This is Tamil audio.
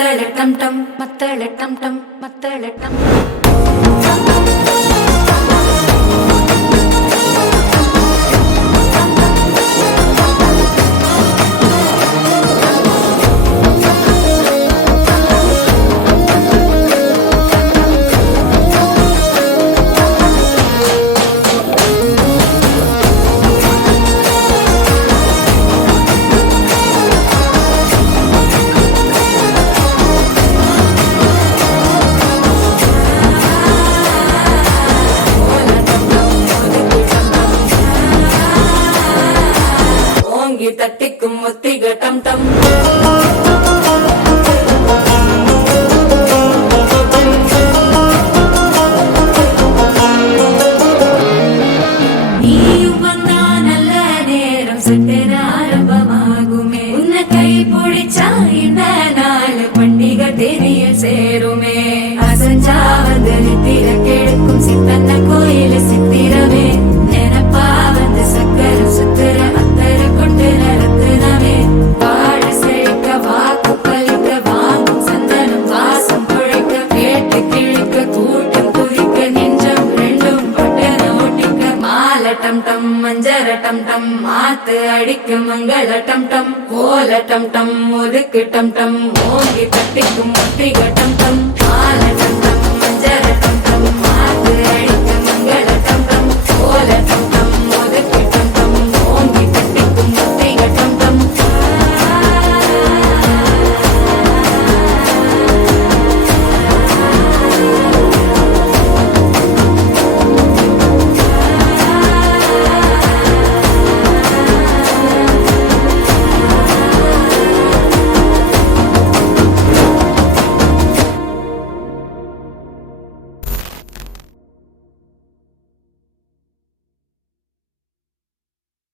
மத்தள டம் டம் மத்தள டம் டம் மத்தள டம் தட்டிக்கும் முத்திக டம் டம் நீயும் வந்தா நல்ல நேரம் சட்டென ஆரம்பமாகுமே உன்னை கை பிடிச்சா இந்த நாள் பண்டிகை தேனியில் சேருமே அசஞ்சா வந்து நித்திர கெடுக்கும் சித்தன்ன கோயில சித்திரமே நினப்பா வந்து சக்கர சுத்திர அத்தர கொண்டு நடத்துனவே வாழ செழிக்க வாக்கு பலிக்க வாங்கும் சந்தனம் வாசம் குழைக்க கேட்டு கிழிக்க கூட்டம் குதிக்க நெஞ்சம் ரெண்டும் பட்டன ஓட்டிக்க மால டம் டம் மஞ்சர டம் டம் மாத்து அடிக்க மங்கள டம் டம் கோல டம் டம் ஒதுக்கு டம் டம் ஓங்கி தட்டிக்கும் முத்திக டம்